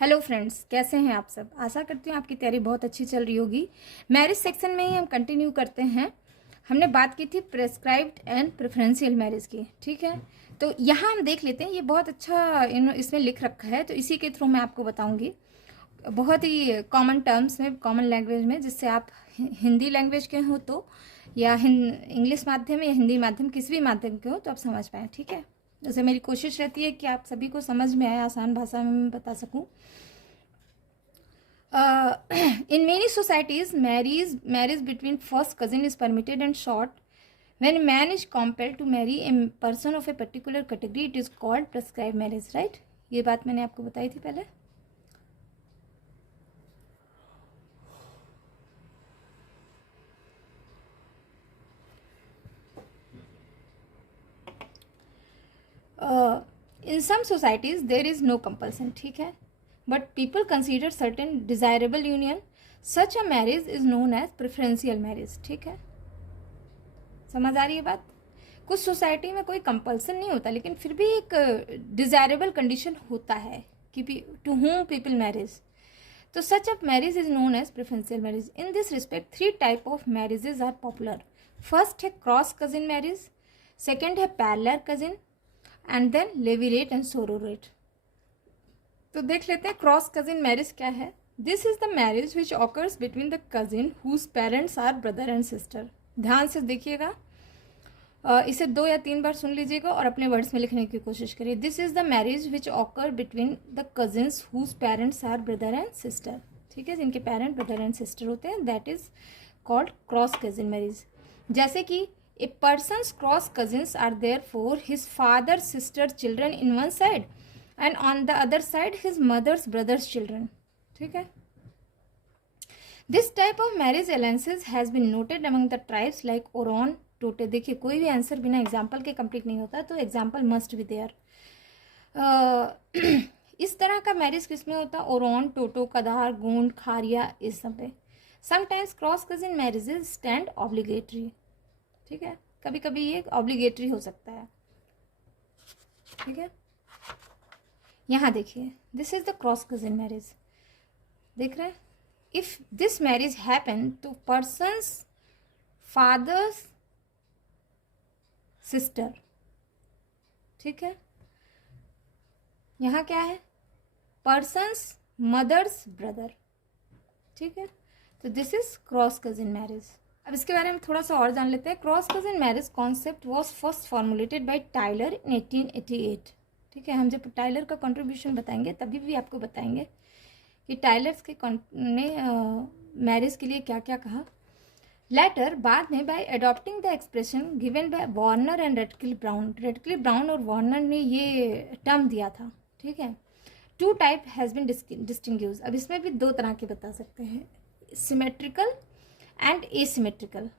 Hello friends, कैसे हैं आप सब। आशा करती हूँ आपकी तैयारी बहुत अच्छी चल रही होगी। मैरिज सेक्शन में ही हम कंटिन्यू करते हैं। हमने बात की थी प्रेस्क्राइब्ड एंड प्रेफरेंशियल मैरिज की, ठीक है। तो यहाँ हम देख लेते हैं, ये बहुत अच्छा इसमें लिख रखा है, तो इसी के थ्रू मैं आपको बताऊंगी बहुत ही कॉमन टर्म्स में, कॉमन लैंग्वेज में, जिससे आप हिंदी लैंग्वेज के हो तो या इंग्लिश माध्यम या हिंदी माध्यम, किसी भी माध्यम के हो तो आप समझ पाएँ, ठीक है। जैसे मेरी कोशिश रहती है कि आप सभी को समझ में आए, आसान भाषा में मैं बता सकूं। In many societies, marriage between first cousin is permitted and short. When a man is compelled to marry a person of a particular category, it is called prescribed marriage, right? ये बात मैंने आपको बताई थी पहले। In some societies, there is no compulsion, ठीक है, but people consider certain desirable union. Such a marriage is known as preferential marriage, ठीक है। समझ आ रही है बात। कुछ सोसाइटी में कोई कंपल्सन नहीं होता, लेकिन फिर भी एक डिजायरेबल कंडीशन होता है कि टू होम पीपल मैरिज, तो such a marriage is known as preferential marriage. In this respect 3 type of marriages are popular. First है क्रॉस कजिन मैरिज, सेकेंड है parallel cousin, and then levirate and sororate. तो देख लेते हैं cross cousin marriage क्या है। This is the marriage which occurs between the cousin whose parents are brother and sister. ध्यान से देखिएगा, इसे 2 या 3 बार सुन लीजिएगा और अपने वर्ड्स में लिखने की कोशिश करिए। This is the marriage which occur between the cousins whose parents are brother and sister, ठीक है, जिनके पेरेंट ब्रदर एंड सिस्टर होते हैं, that is called cross cousin marriage. जैसे कि a person's cross cousins are there for his father sister children in one side and on the other side his mother's brothers children, ठीक है। This type of marriage alliances has been noted among the tribes like Oraon Toto. देखिए, कोई भी answer बिना example के complete नहीं होता, तो एग्जाम्पल मस्ट बी देयर। इस तरह का मैरिज किसमें होता है? ओरोन, टोटो, कदार, गोंड, खारिया, इस सब पे। Sometimes cross cousin marriages stand obligatory, ठीक है, कभी कभी ये ऑब्लिगेटरी हो सकता है, ठीक है। यहाँ देखिए, this is the cross cousin marriage, देख रहे हैं। इफ दिस मैरिज हैपन तो पर्सन्स फादर्स सिस्टर, ठीक है। यहाँ क्या है? पर्सन्स मदर्स ब्रदर, ठीक है। तो this is cross cousin marriage. अब इसके बारे में थोड़ा सा और जान लेते हैं। Cross cousin marriage concept was first formulated by Tylor in 1888, ठीक है। हम जब टाइलर का कंट्रीब्यूशन बताएंगे तभी भी आपको बताएंगे कि टाइलर्स के ने मैरिज के लिए क्या क्या कहा। लेटर बाद में by adopting the expression given by Warner and Radcliffe Brown और वार्नर ने ये टर्म दिया था, ठीक है। 2 टाइप हैज बीन डिस्टिंग्यूज। अब इसमें भी 2 तरह के बता सकते हैं, symmetrical and asymmetrical.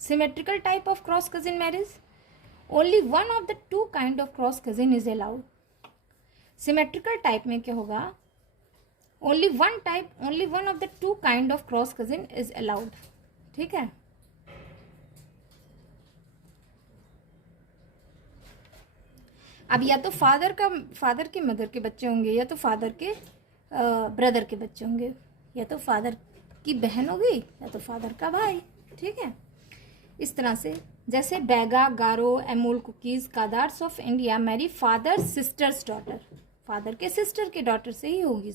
Symmetrical type of cross cousin marriage, only one of the 2 kind of cross cousin is allowed. Symmetrical type में क्या होगा? Only one of the 2 kind of cross cousin is allowed, ठीक है। अब या तो father के mother के बच्चे होंगे, या तो फादर के ब्रदर के बच्चे होंगे, या तो फादर की बहन होगी, या तो फादर का भाई, ठीक है। इस तरह से जैसे बैगा, गारो, एमोल, Kukis, Kadars of India marry father sister's daughter, father के सिस्टर के डॉटर से ही होगी।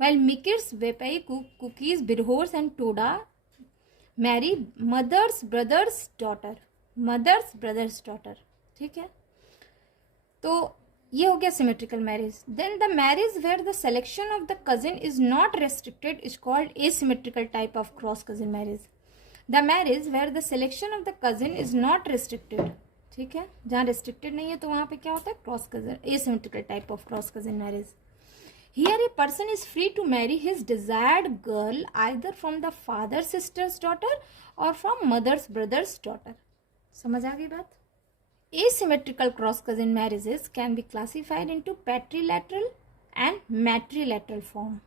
While Mikirs, Vaiphei, Kukis, Birhors and Toda marry mother's brother's daughter, ठीक है। तो ये हो गया symmetrical marriage. Then the marriage where the selection of the cousin is not restricted is called asymmetrical type of cross cousin marriage. The marriage where the selection of the cousin is not restricted, ठीक है, जहाँ restricted नहीं है तो वहाँ पे क्या होता है? Cross cousin, asymmetrical type of cross cousin marriage. Here a person is free to marry his desired girl either from the father sister's daughter or from mother's brother's daughter. समझ आ गई बात? Asymmetrical cross cousin marriages can be classified into patrilateral and matrilateral form.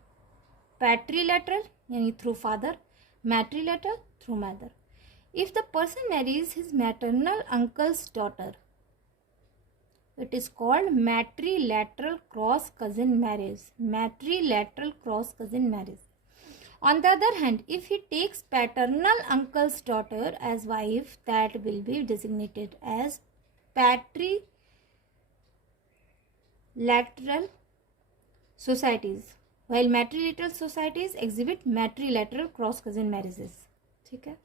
Patrilateral यानी through father, matrilateral through mother. If the person marries his maternal uncle's daughter, It is called matrilateral cross cousin marriage. Matrilateral cross cousin marriage. On the other hand, if he takes paternal uncle's daughter as wife, that will be designated as patrilateral societies, while matrilateral societies exhibit matrilateral cross cousin marriages. ठीक है.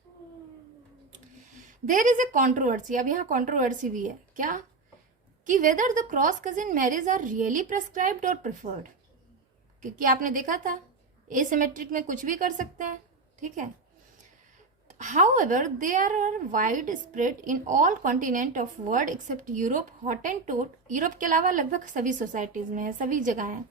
There is a controversy. अब यहाँ controversy भी है क्या, कि whether the cross cousin marriage are really prescribed or preferred. क्योंकि आपने देखा था asymmetric में कुछ भी कर सकते हैं. ठीक है. However, they are widespread in all continent of world except Europe. Hottentot, Europe के अलावा लगभग सभी सोसाइटीज में है, सभी जगह है.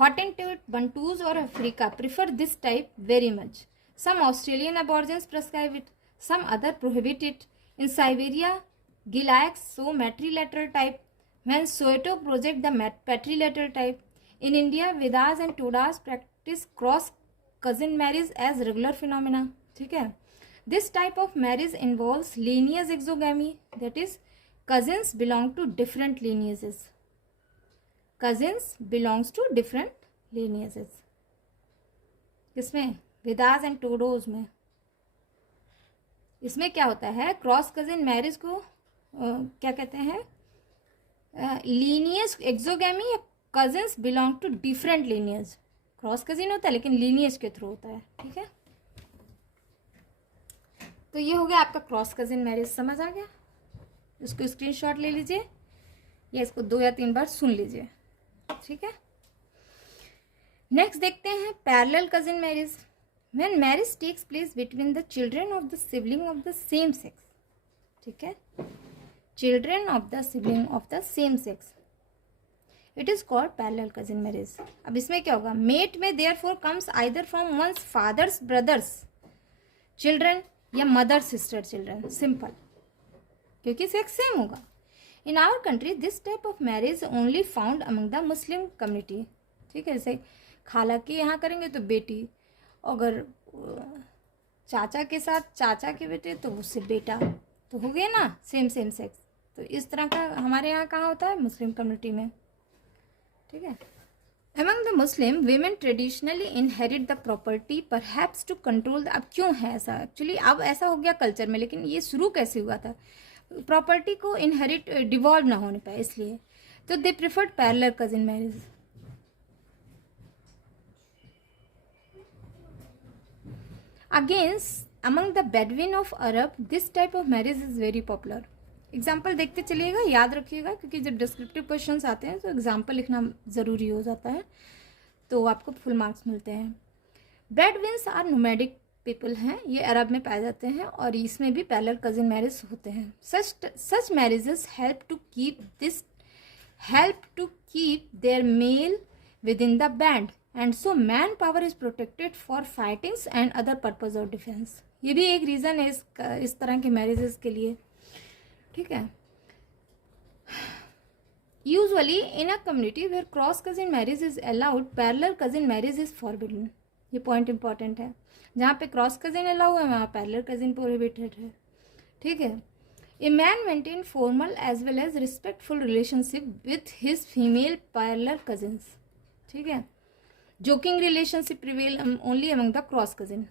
Hottentot, Bantus और Africa prefer this type very much. Some Australian aborigines prescribe it. Some other prohibit it. In Siberia, Gilaks show matrilateral type, when Soweto project the patrilateral type. In India, Vedas and Todas practice cross cousin marriage as regular phenomena. ठीक है. This type of marriage involves lineage exogamy, that is, cousins belong to different lineages. Cousins belongs to different lineages. किसमें? Vedas and टोडोज में. इसमें क्या होता है, cross cousin marriage को क्या कहते हैं, लीनियज एक्सोगैमी या cousins belong to different lineage. Cross cousin होता है लेकिन लीनियज के थ्रू होता है. ठीक है. तो ये हो गया आपका क्रॉस कजिन मैरिज. समझ आ गया? इसको स्क्रीनशॉट ले लीजिए या इसको 2 या 3 बार सुन लीजिए. ठीक है. नेक्स्ट देखते हैं parallel cousin marriage. When marriage takes place between the children of the sibling of the same sex. ठीक है. Children of the sibling of the same sex. It is called parallel cousin marriage. अब इसमें क्या होगा, mate में therefore comes either from one's father's brothers children या mother sister children. Simple. क्योंकि sex same होगा. In our country, this type of marriage only found among the Muslim community. ठीक है. जैसे खाला के यहाँ करेंगे तो बेटी, अगर चाचा के साथ चाचा के बेटे तो उससे बेटा, तो हो गया ना सेम सेक्स. तो इस तरह का हमारे यहाँ कहाँ होता है, मुस्लिम कम्युनिटी में. ठीक है. Among the Muslim, women traditionally inherit the property, perhaps to control the. अब क्यों है ऐसा, एक्चुअली अब ऐसा हो गया कल्चर में, लेकिन ये शुरू कैसे हुआ था, प्रॉपर्टी को इनहेरिट डिवॉल्व ना होने पाए इसलिए. तो they preferred parallel cousin marriage. Against among the Bedouin of Arab, this type of marriage is very popular. Example देखते चलिएगा, याद रखिएगा, क्योंकि जब डिस्क्रिप्टिव क्वेश्चंस आते हैं तो एग्जाम्पल लिखना ज़रूरी हो जाता है, तो आपको फुल मार्क्स मिलते हैं. बेडविन्स आर नोमैडिक पीपल हैं, ये अरब में पाए जाते हैं और इसमें भी पैरेलल कजिन मैरिज होते हैं. Such marriages help to keep their male within the band, and so manpower is protected for fightings and other purpose of defence. ये भी एक रीज़न है इस तरह के मैरिजेस के लिए. ठीक है. Usually in a community where cross cousin marriage is allowed, parallel cousin marriage is forbidden. ये पॉइंट इंपॉर्टेंट है. जहाँ पे क्रॉस कजिन अलाउ है वहाँ पैरेलल कजिन प्रोहिबिटेड है. ठीक है. A man maintain formal as well as respectful relationship with his female parallel cousins. ठीक है. Joking relationship prevail only among the cross cousin.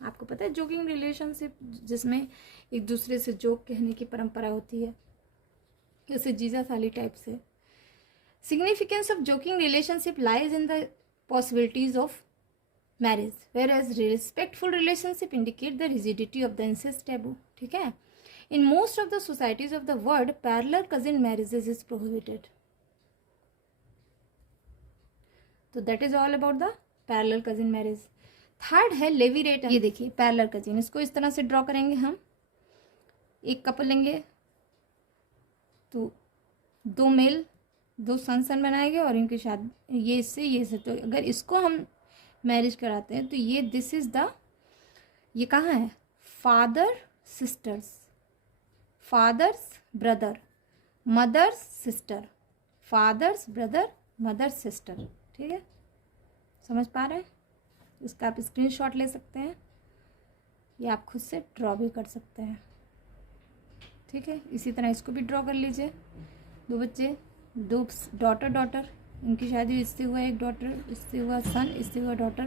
आपको पता है जोकिंग रिलेशनशिप, जिसमें एक दूसरे से जोक कहने की परंपरा होती है, जैसे जीजा साली टाइप से. Significance of joking relationship lies in the possibilities of marriage, whereas respectful relationship indicate the rigidity of the incest taboo. ठीक है. In most of the societies of the world parallel cousin marriages is prohibited. तो that is all about the parallel cousin marriage. Third है levirate. ये देखिए parallel cousin, इसको इस तरह से ड्रॉ करेंगे हम. एक कपल लेंगे तो 2 मेल 2 सन बनाएंगे और इनकी शादी ये इससे. तो अगर इसको हम मैरिज कराते हैं तो ये दिस इज द, ये कहाँ है, father sisters, father's brother, mother's sister, father's brother, mother sister. ठीक है. समझ पा रहे हैं? इसका आप स्क्रीनशॉट ले सकते हैं या आप खुद से ड्रॉ भी कर सकते हैं. ठीक है. इसी तरह इसको भी ड्रॉ कर लीजिए. 2 बच्चे, 2 डॉटर, इनकी शादी हुई, इससे हुआ एक डॉटर, इससे हुआ सन, इससे हुआ डॉटर,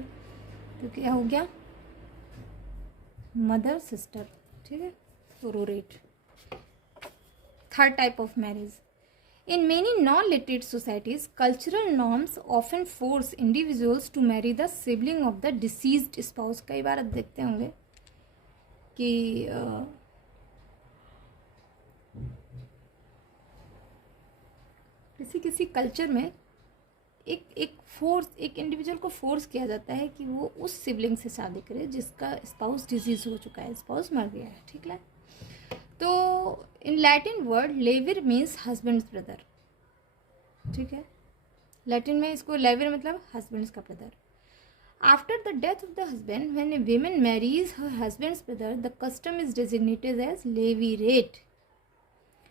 तो क्या हो गया, मदर सिस्टर, ठीक है, sororate. Third type of marriage, in many non literate societies cultural norms often force individuals to marry the sibling of the deceased spouse. कई बार आप देखते होंगे कि किसी कल्चर में एक इंडिविजुअल को फोर्स किया जाता है कि वो उस सिबलिंग से शादी करे जिसका स्पाउस डिजीज हो चुका है, स्पाउस मर गया है, ठीक है। तो in Latin word levir means husband's brother, ठीक है, लैटिन में इसको लेविर मतलब हस्बैंड्स का brother. After the death of the husband when a women marries her husband's brother the custom is designated as levirate.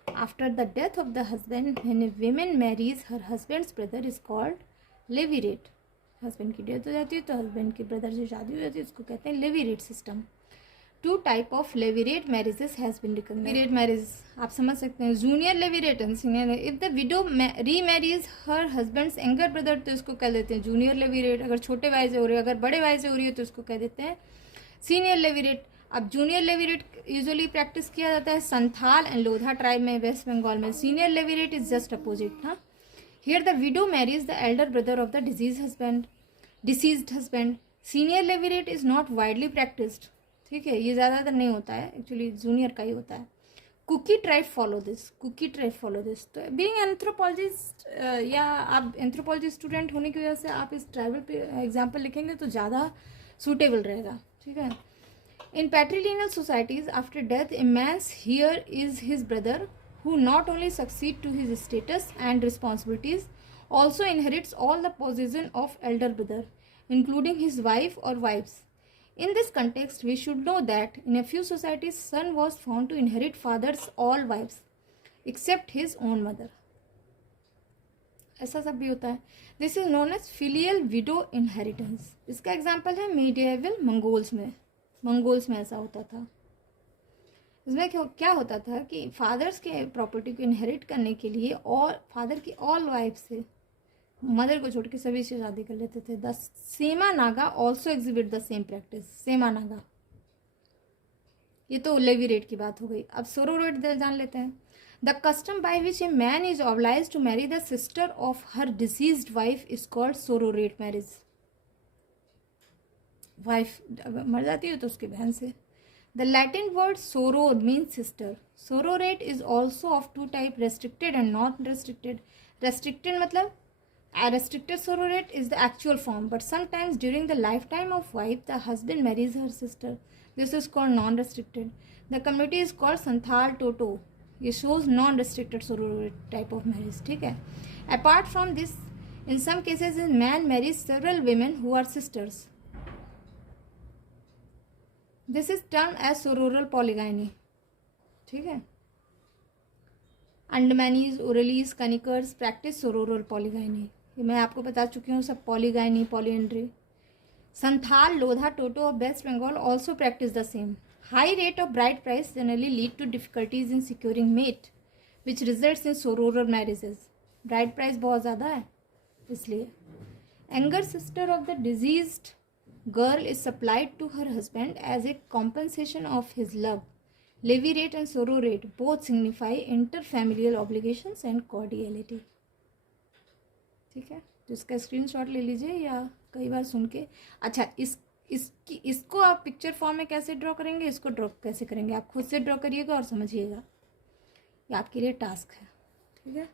After the death of the husband, when a woman marries her husband's brother is called levirate. Husband की death हो जाती है तो husband के brother से शादी हो जाती है, उसको कहते हैं levirate system. 2 type of levirate marriages has been recognised. Levirate marriage आप समझ सकते हैं, junior levirate and senior. If the widow remarries her husband's younger brother तो इसको कह देते हैं जूनियर लेविरेट। अगर छोटे भाई से हो रही है, अगर बड़े भाई से हो रही है तो इसको कह देते हैं सीनियर लेविरेट। अब जूनियर लेविरेट यूजुअली प्रैक्टिस किया जाता है संथाल एंड लोधा ट्राइब में, वेस्ट बंगाल में। Senior levirate is just opposite ना। Here the widow marries the elder brother of the deceased husband. Senior levirate is not widely practised, ठीक है, ये ज़्यादातर नहीं होता है, एक्चुअली जूनियर का ही होता है। कुकी ट्राइब फॉलो दिस, तो बीइंग एंथ्रोपोलॉजिस्ट या आप एंथ्रोपोलॉजी स्टूडेंट होने की वजह से आप इस ट्राइबल पे एग्जाम्पल लिखेंगे तो ज़्यादा सूटेबल रहेगा, ठीक है। In patrilineal societies, after death, a man's heir is his brother, who not only succeed to his status and responsibilities, also inherits all the possession of elder brother, including his wife or wives. In this context, we should know that in a few societies, son was found to inherit father's all wives, except his own mother. ऐसा सब भी होता है। This is known as filial widow inheritance. इसका example है medieval Mongols में ऐसा होता था। इसमें क्या होता था कि फादर्स के प्रॉपर्टी को इनहेरिट करने के लिए और फादर की ऑल वाइफ से, मदर को छोड़ के सभी से शादी कर लेते थे। The Sema Naga also exhibit the same practice. Sema Naga, ये तो लेविरेट की बात हो गई। अब सोरोरेट जान लेते हैं। The custom by which a man is obliged to marry the sister of her deceased wife is called sororate marriage. Wife अगर मर जाती है तो उसकी बहन से। The Latin word soror means sister. Sororate is also of 2 type, restricted and not restricted. Restricted मतलब restricted sororate is the actual form, but sometimes during the lifetime of wife the husband marries her sister. This is called non-restricted. The community is called Santhal Toto. ये shows non-restricted sororate type of marriage, ठीक है। Apart from this, in some cases a man marries several women who are sisters. This is termed as sororal polygyny, ठीक है। Andamanese, Uralis, Kanikars practice sororal polygyny. ये मैं आपको बता चुकी हूँ सब, polygyny, polyandry. Santhal, Lodha, Toto of West Bengal also practice the same. High rate of bride price generally lead to difficulties in securing mate which results in sororal marriages. Bride price बहुत ज़्यादा है इसलिए। Younger sister of the deceased girl is supplied to her husband as a compensation of his love. Levirate and sororate both signify interfamilial obligations and cordiality, ठीक है। तो इसका screenshot ले लीजिए या कई बार सुन के। अच्छा, इसको आप पिक्चर फॉर्म में कैसे ड्रॉ करेंगे, इसको ड्रॉ कैसे करेंगे, आप खुद से ड्रॉ करिएगा और समझिएगा, ये आपके लिए टास्क है, ठीक है।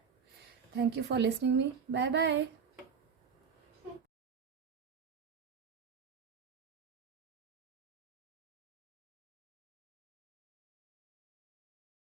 Thank you for listening me, bye bye.